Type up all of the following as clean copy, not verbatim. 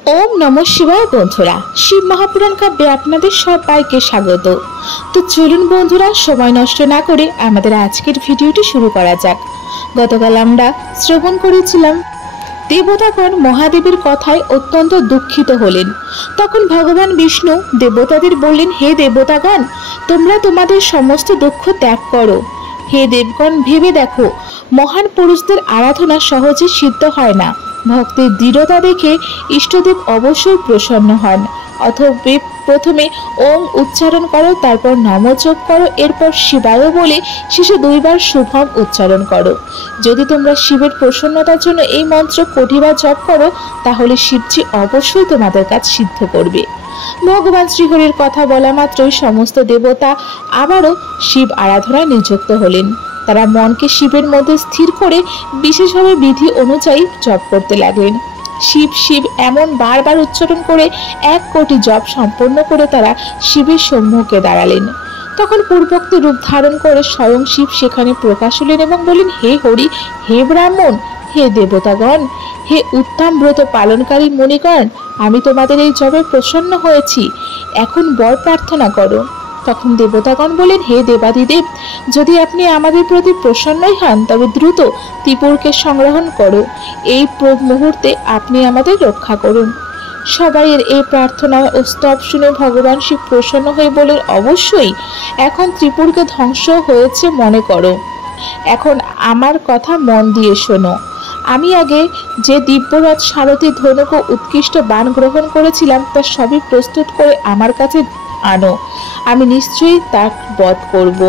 ओम नमः शिवाय बंधुरा शिव महापुराण काव्ये आपनादेर सबाइके स्वागत। तो चलुन बंधुरा समय नष्ट ना करे आमादेर आजकेर भिडियोटी शुरू करा जाक। गतकाल आमरा श्रवण करेছিলাম देवतागण महादेवेर कथाय अत्यंत दुखित हलेन। तखन भगवान विष्णु देवतादेर बोलेन, हे देवतागण, तोमरा तोमादेर समस्त दुख त्याग करो। हे देवगण, भेबे देखो महान पुरुषदेर आराधना सहजे सिद्ध हय ना। भक्तिर दृढ़ता देखे इष्टदेव अवश्य प्रसन्न हन। अथवा प्रथमे ओम उच्चारण करो, तारपर नम जप करो, एरपर शिवाय बोले शेषे दुइबार शुभम उच्चारण करो। यदि तोमरा शिवेर प्रसन्नतार जन्य एई मंत्र कोटिबार जप करो ताहले शिवजी अवश्यई तोमादेर काज सिद्ध करबे। भगवान श्रीहरिर कथा बला मात्रई समस्त देवता आबारो शिव आराधनाय नियुक्त हलेन। तारा मन के शिवेर मध्य स्थिर करे विशेषभावे विधि अनुयायी जप करते लागलेन। शिव शिव एमन बार बार उच्चारण करे 1 कोटी जप सम्पन्न करे तारा शिवेर सम्मुखे दाঁড়ালেন। तखन पूर्वोक्त रूप धारण करे स्वयं शिव सेखाने प्रकाश हलेन एवं बोलेन, हे हरि, हे ब्राह्मण, हे देवतागण, हे उत्तम व्रत पालनकारी मुनिगण, आमी तोमादेर एई जपे प्रसन्न हयेछि, एखन वर प्रार्थना करो। तखन देवतागण बोलेन, हे देवादिदेव, यदि आपनि आमादेर प्रति प्रसन्नई हन तबे द्रुत त्रिपुरके संग्रहण करो। एई मुहूर्ते आपनि आमादेर रक्षा करुन। सबाइয়ের এই প্রার্থনা ও স্তব শুনে ভগবান শিব প্রসন্ন হয়ে বলেন, অবশ্যই এখন ত্রিপুরকে ধ্বংস হয়েছে মনে করো। এখন আমার কথা মন দিয়ে শোনো। আমি আগে যে দিব্যরথ সারথি ধনুক ও উৎকৃষ্ট বাণ গ্রহণ করেছিলাম তা সবই প্রস্তুত করে আমার কাছে আনো, আমি নিশ্চয়ই তা বধ করব।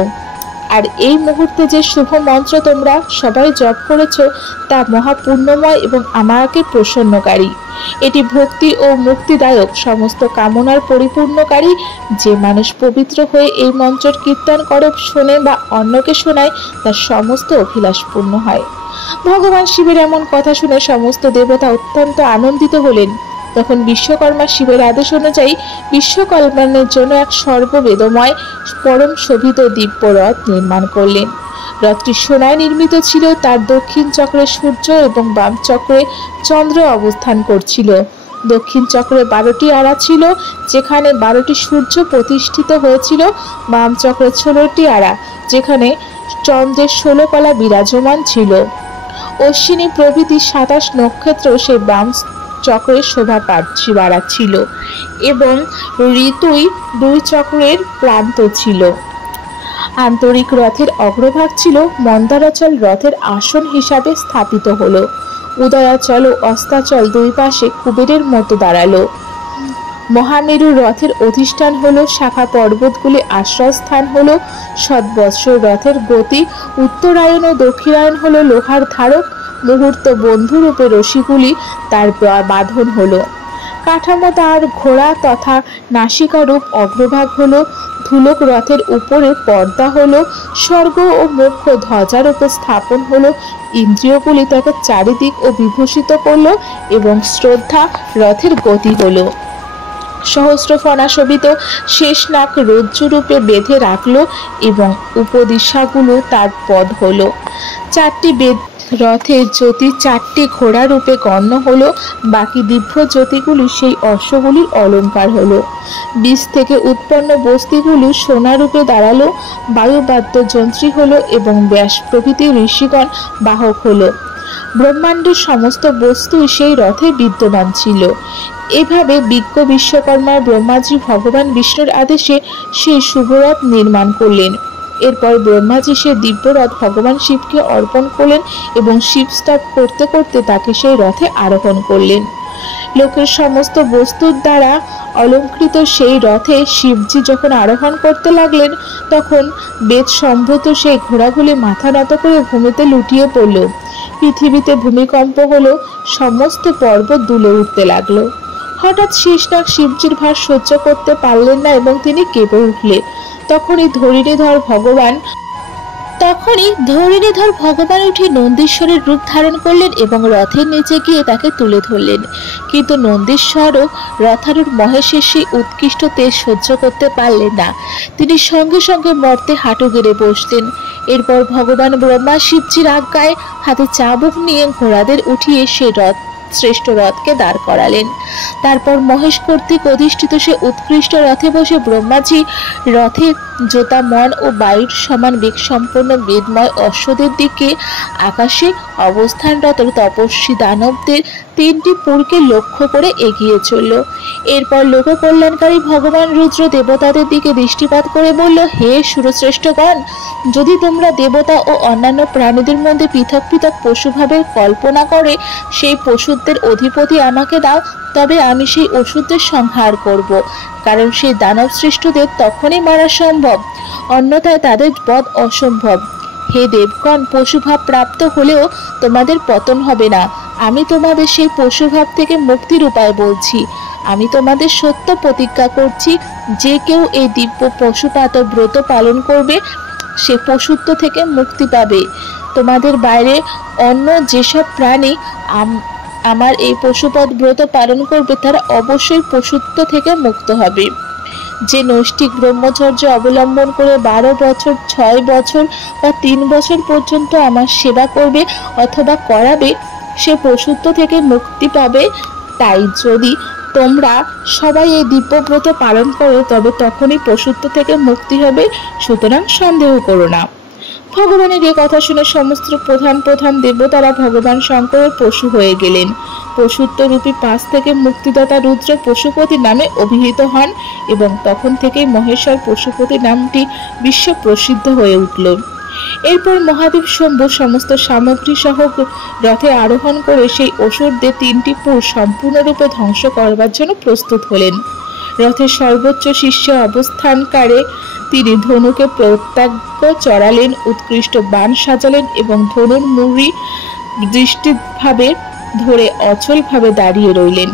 আর এই মুহূর্তে যে শুভ মন্ত্র তোমরা সবাই জপ করেছো তা মহাপুণ্যময় এবং আমাকে প্রসন্নকারী। এটি ভক্তি ও মুক্তিদায়ক, সমস্ত কামনার পরিপূর্ণকারী। যে মানুষ পবিত্র হয়ে এই মন্ত্র কীর্তন করে, শোনে বা অন্যকে শোনায় তার সমস্ত অভিলাষ পূর্ণ হয়। ভগবান শিবের এমন কথা শুনে সমস্ত দেবতা অত্যন্ত আনন্দিত হলেন। তখন বিশ্বকর্মা শিবের আদেশ অনুযায়ী বিশ্বকল্যাণের জন্য এক সর্ববেদময় পরম শোভিত দিব্য রথ নির্মাণ করলেন। রথটি সোনায় নির্মিত ছিল। তার দক্ষিণ চক্রে সূর্য এবং বাম চক্রে চন্দ্র অবস্থান করছিল। দক্ষিণ চক্রে 12টি আড়া ছিল, যেখানে 12টি সূর্য প্রতিষ্ঠিত হয়েছিল। বাম চক্রে 16টি আড়া, যেখানে চন্দ্রের 16 কলা বিরাজমান ছিল। অশ্বিনী প্রভৃতি 27 নক্ষত্র সেই বাম চক্রে শোভা বাড়াচ্ছিল এবং ঋতুই 2 চক্রের প্রান্ত ছিল। আন্তরিক রথের অগ্রভাগ ছিল মন্দারাচল রথের আসন হিসাবে স্থাপিত হলো। উদয়াচল ও অস্তাচল 2 পাশে কুবেরের মতো দাঁড়ালো। মহামেরু রথের অধিষ্ঠান হলো, শাখা পর্বতগুলি আশ্রয়স্থান হলো। সৎবৎসর রথের গতি, উত্তরায়ণ ও দক্ষিণায়ন হলো লোহার ধারক। মুহূর্ত বন্ধুরূপে রশিগুলি তার বাঁধন হলো। কাঠামো তার ঘোড়া তথা নাসিকারূপ অগ্রভাগ হলো। ধুলক রথের উপরে পর্দা হলো। স্বর্গ ও মুখ্য ধ্বজারূপে স্থাপন হলো। ইন্দ্রিয়গুলি তাকে চারিদিক ও বিভূষিত করলো এবং শ্রদ্ধা রথের গতি হলো। সহস্র ফণা শোভিত শেষ নাক রজ্জুরূপে বেঁধে রাখলো এবং উপদিশাগুলো তার পদ হলো। 4টি রথের জ্যোতি 4টি ঘোড়া রূপে গণ্য হলো। বাকি দিব্য জ্যোতিগুলি সেই অশ্বগুলির অলঙ্কার হলো। বীজ থেকে উৎপন্ন বস্তুগুলি সোনা রূপে দাঁড়ালো। বায়ুবাদ্য যন্ত্রী হলো এবং ব্যাস প্রভৃতি ঋষিগণ বাহক হলো। ব্রহ্মাণ্ডের সমস্ত বস্তুই সেই রথে বিদ্যমান ছিল। এভাবে বিজ্ঞ বিশ্বকর্মা ব্রহ্মাজি ভগবান বিষ্ণুর আদেশে সেই শুভরথ নির্মাণ করলেন। এরপর ব্রহ্মাজি সে দিব্যরথ ভগবান শিবকে অর্পণ করলেন এবং শিব স্তব করতে করতে তাকে সেই রথে আরোহণ করলেন। লোকের সমস্ত বস্তুর দ্বারা অলঙ্কৃত সেই রথে শিবজি যখন আরোহণ করতে লাগলেন, তখন বেদ সম্ভূত সেই ঘোড়াগুলি মাথা নত করে ভূমিতে লুটিয়ে পড়ল। পৃথিবীতে ভূমিকম্প হলো, সমস্ত পর্বত দুলে উঠতে লাগলো। হঠাৎ শেষনাগ শিবজির ভার সহ্য করতে পারলেন না এবং তিনি কেঁপে উঠলেন। তখনই ধরিণীধর ভগবান উঠে নন্দীশ্বরের রূপ ধারণ করলেন এবং রথের নিচে গিয়ে তাকে তুলে ধরলেন। কিন্তু নন্দীশ্বরও রথারূঢ় মহেশের সেই উৎকৃষ্ট তেজ সহ্য করতে পারলেন না। তিনি সঙ্গে সঙ্গে মর্তে হাঁটু গেড়ে বসলেন। এরপর ভগবান ব্রহ্মা শিবজির আজ্ঞায় হাতে চাবুক নিয়ে ঘোড়াদের উঠিয়ে সে রথ শ্রেষ্ঠ রথকে দাঁড় করালেন। তারপর মহেশ কর্তৃক অধিষ্ঠিত সে উৎকৃষ্ট রথে বসে ব্রহ্মাজি রথে জোতা মন ও বায়ুর সমান বেগ সম্পন্ন বেদময় অশ্বদের দিকে আকাশে অবস্থানরত তপস্বী দানবদের তিনটি পুরকে লক্ষ্য করে এগিয়ে চলল। এরপর লোক কল্যাণকারী ভগবান রুদ্র দেবতাদের দিকে দৃষ্টিপাত করে বলল, হে সুরশ্রেষ্ঠগণ, যদি তোমরা দেবতা ও অন্যান্য প্রাণীদের মধ্যে পৃথক পৃথক পশুভাবের কল্পনা করে সেই পশুদের অধিপতি আমাকে দাও, তবে আমি সেই অসুরদের সংহার করব, কারণ সেই দানব শ্রেষ্ঠদের তখনই মারা সম্ভব, অন্যথায় তাদের বধ অসম্ভব। হে দেবগণ, পশুভাব প্রাপ্ত হলেও তোমাদের পতন হবে না। আমি তোমাদের সেই পশুভাব থেকে মুক্তির উপায় বলছি। আমি তোমাদের সত্য প্রতিজ্ঞা করছি, যে কেউ এই দিব্য পশুপাত ব্রত পালন করবে সে পশুত্ব থেকে মুক্তি পাবে। তোমাদের বাইরে অন্য যেসব প্রাণী আমার এই পশুপদ ব্রত পালন করবে তারা অবশ্যই পশুত্ব থেকে মুক্ত হবে। যে নৈষ্ঠিক ব্রহ্মচর্য অবলম্বন করে 12 বছর, 6 বছর বা 3 বছর পর্যন্ত আমার সেবা করবে অথবা করাবে সে পশুত্ব থেকে মুক্তি পাবে। তাই যদি তোমরা সবাই এই দিব্যব্রত পালন করো তবে তখনই পশুত্ব থেকে মুক্তি হবে, সুতরাং সন্দেহ করো না। ভগবানের এই কথা শুনে সমস্ত প্রধান প্রধান দেবতারা ভগবান শঙ্করের পশু হয়ে গেলেন। পশুত্ব রূপী পাশ থেকে মুক্তিদাতা রুদ্র পশুপতি নামে অভিহিত হন এবং তখন থেকেই মহেশ্বর পশুপতি নামটি বিশ্ব প্রসিদ্ধ হয়ে উঠল। এরপর মহাদেব শম্ভু সমস্ত সামগ্রী সহ রথে আরোহণ করে সেই অসুরদের তিনটি পুর সম্পূর্ণরূপে ধ্বংস করবার জন্য প্রস্তুত হলেন। রথের সর্বোচ্চ শীর্ষে অবস্থানকারে তিনি ধনুকে প্রত্যাজ্ঞ চড়ালেন, উৎকৃষ্ট বাণ সাজালেন এবং ধনুর মুড়ি দৃষ্টিভাবে ধরে অচলভাবে দাঁড়িয়ে রইলেন।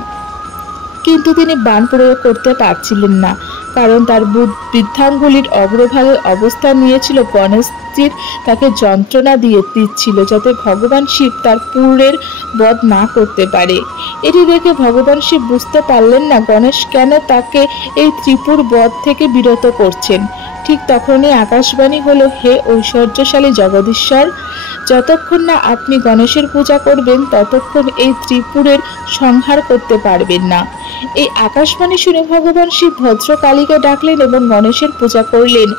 কিন্তু তিনি বাণ প্রয়োগ করতে পারছিলেন না, কারণ তার বৃদ্ধাঙ্গুলির অগ্রভাগে অবস্থান নিয়েছিল গণেশজির তাকে যন্ত্রণা দিয়ে দিচ্ছিল, যাতে ভগবান শিব তার পুরের বধ না করতে পারে। এটি দেখে ভগবান শিব বুঝতে পারলেন না গণেশ কেন তাকে এই ত্রিপুর বধ থেকে বিরত করছেন। ঠিক তখনই আকাশবাণী হলো, হে ঐশ্বর্যশালী জগদীশ্বর, যতক্ষণ না আপনি গণেশের পূজা করবেন ততক্ষণ এই ত্রিপুরের সংহার করতে পারবেন না। এই আকাশবাণী শুনে ভগবান শিব ভদ্রকালীকে ডাকলেন এবং গণেশের পূজা করলেন।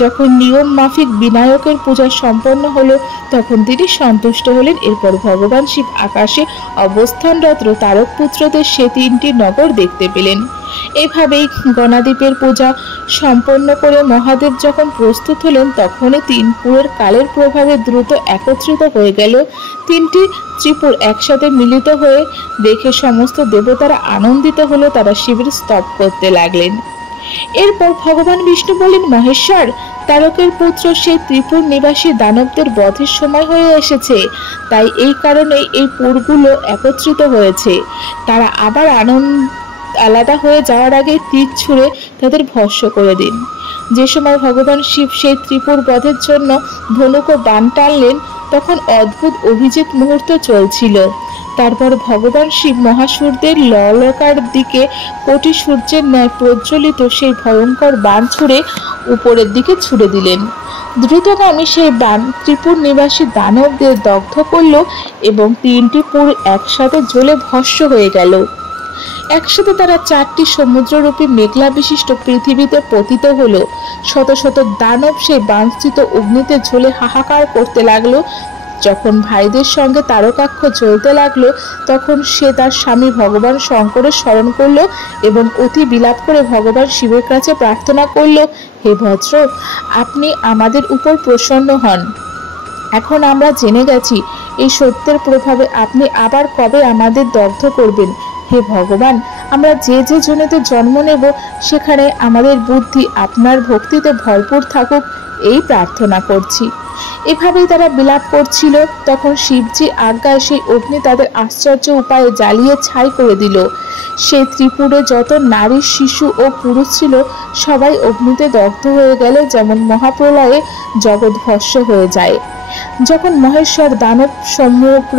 যখন নিয়ম মাফিক বিনায়কের পূজা সম্পন্ন হলো তখন তিনি সন্তুষ্ট হলেন। এরপর ভগবান শিব আকাশে অবস্থানরত তারকপুত্রদের সে তিনটি নগর দেখতে পেলেন। এভাবেই গণাদ্বীপের পূজা সম্পন্ন করে মহাদেব যখন প্রস্তুত হলেন তখনই তিন পুরের কালের প্রভাবে দ্রুত একত্রিত হয়ে গেল। তিনটি ত্রিপুর একসাথে মিলিত হয়ে দেখে সমস্ত দেবতারা আনন্দিত হলো, তারা শিবের স্তব করতে লাগলেন। এরপর ভগবান বিষ্ণু বললেন, মহেশ্বর, তারকের পুত্র সেই ত্রিপুর নিবাসী দানবদের বধের সময় হয়ে এসেছে, তাই এই কারণে এই পুরগুলো একত্রিত হয়েছে। তারা আবার আলাদা হয়ে যাওয়ার আগে তীর ছুঁড়ে তাদের ভস্ম করে দিন। যে সময় ভগবান শিব সেই ত্রিপুর বধের জন্য ধনুক ও বাণ টানলেন তখন অদ্ভুত অভিজিৎ মুহূর্ত চলছিল। তারপর ভগবান শিব মহাসুরদের ললকার দিকে কোটি সূর্যের ন্যায় প্রজ্বলিত সেই ভয়ঙ্কর বাণ ছুঁড়ে উপরের দিকে ছুড়ে দিলেন। দ্রুতগামী সেই বাণ ত্রিপুর নিবাসী দানবদের দগ্ধ করল এবং তিনটি পুর একসাথে জ্বলে ভস্ম হয়ে গেল। একসাথে তারা চারটি সমুদ্ররূপী মেঘলা বিশিষ্ট পৃথিবীতে পতিত হলো। শত শত দানব সেই বাণস্থিত অগ্নিতে ঝুলে হাহাকার করতে লাগলো। যখন ভাইদের সঙ্গে তারকাক্ষ জ্বলতে লাগলো তখন সে তার স্বামী ভগবান শঙ্করের স্মরণ করলো এবং অতি বিলাপ করে ভগবান শিবের কাছে প্রার্থনা করলো, হে ভদ্র, আপনি আমাদের উপর প্রসন্ন হন। এখন আমরা জেনে গেছি এই সত্যের প্রভাবে আপনি আবার কবে আমাদের দগ্ধ করবেন। হে ভগবান, আমরা যে যে জনেতে জন্ম নেব সেখানে আমাদের বুদ্ধি আপনার ভক্তিতে ভরপুর থাকুক, এই প্রার্থনা করছি। এভাবেই তারা বিলাপ করছিল। তখন শিবজি আজ্ঞায় সেই অগ্নি তাদের আশ্চর্য উপায়ে জ্বালিয়ে ছাই করে দিল। সেই ত্রিপুরে যত নারী, শিশু ও পুরুষ ছিল সবাই অগ্নিতে দগ্ধ হয়ে গেল, যেমন মহাপ্রলয়ে জগৎ ভস্ম হয়ে যায়। যখন মহেশ্বর দানব সমগ্র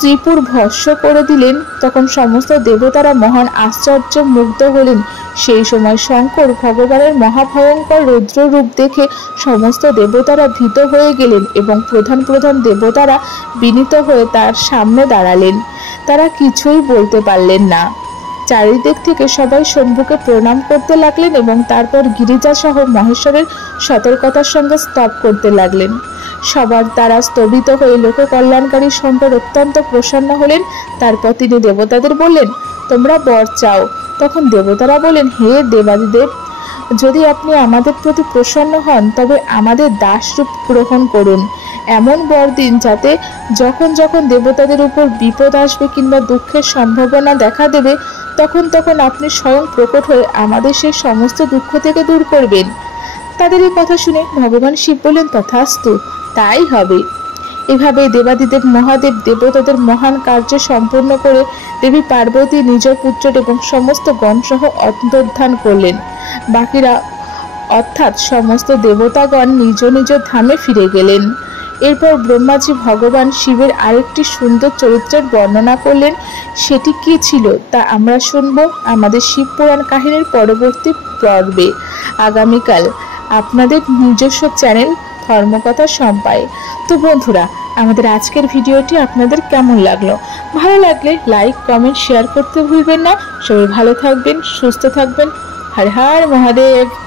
ত্রিপুর ভস্ম করে দিলেন, তখন সমস্ত দেবতারা মহান আশ্চর্য মুগ্ধ হলেন। সেই সময় শঙ্কর ভগবানের মহাভয়ঙ্কর রৌদ্র রূপ দেখে সমস্ত দেবতারা ভীত হয়ে গেলেন এবং প্রধান প্রধান দেবতারা বিনীত হয়ে তার সামনে দাঁড়ালেন। তারা কিছুই বলতে পারলেন না। চারিদিক থেকে সবাই শম্ভুকে প্রণাম করতে লাগলেন এবং তারপর গিরিজা সহ মহেশ্বরের সতর্কতার সঙ্গে স্তব করতে লাগলেন। সবার দ্বারা স্তবিত হয়ে লোক কল্যাণকারী শঙ্কর অত্যন্ত প্রসন্ন হলেন। তারপর তিনি দেবতাদের বললেন, তোমরা বর চাও। তখন দেবতারা বলেন, হে দেবাদিদেব, যদি আপনি আমাদের প্রতি প্রসন্ন হন তবে আমাদের দাসরূপ গ্রহণ করুন। এমন বর দিন যাতে যখন যখন দেবতাদের উপর বিপদ আসবে কিংবা দুঃখের সম্ভাবনা দেখা দেবে তখন তখন আপনি স্বয়ং প্রকট হয়ে আমাদের সেই সমস্ত দুঃখ থেকে দূর করবেন। তাদের এই কথা শুনে ভগবান শিব বললেন, তথাস্তু, তাই হবে। এভাবে দেবাদিদেব মহাদেব দেবতাদের মহান কার্য সম্পূর্ণ করে দেবী পার্বতী নিজ পুত্র এবং সমস্ত গণসহ অন্তর্ধান করলেন। বাকিরা অর্থাৎ সমস্ত দেবতাগণ নিজ নিজ ধামে ফিরে গেলেন। এরপর ব্রহ্মাজি ভগবান শিবের আরেকটি সুন্দর চরিত্রের বর্ণনা করলেন। সেটি কি ছিল তা আমরা শুনবো আমাদের শিব পুরাণ কাহিনীর পরবর্তী পর্বে আগামীকাল আপনাদের নিজস্ব চ্যানেল ধর্মকথা সম্পায়। তো বন্ধুরা, আমাদের আজকের ভিডিওটি আপনাদের কেমন লাগলো? ভালো লাগলে লাইক, কমেন্ট, শেয়ার করতে ভুলবেন না। সবাই ভালো থাকবেন, সুস্থ থাকবেন। হর হর মহাদেব।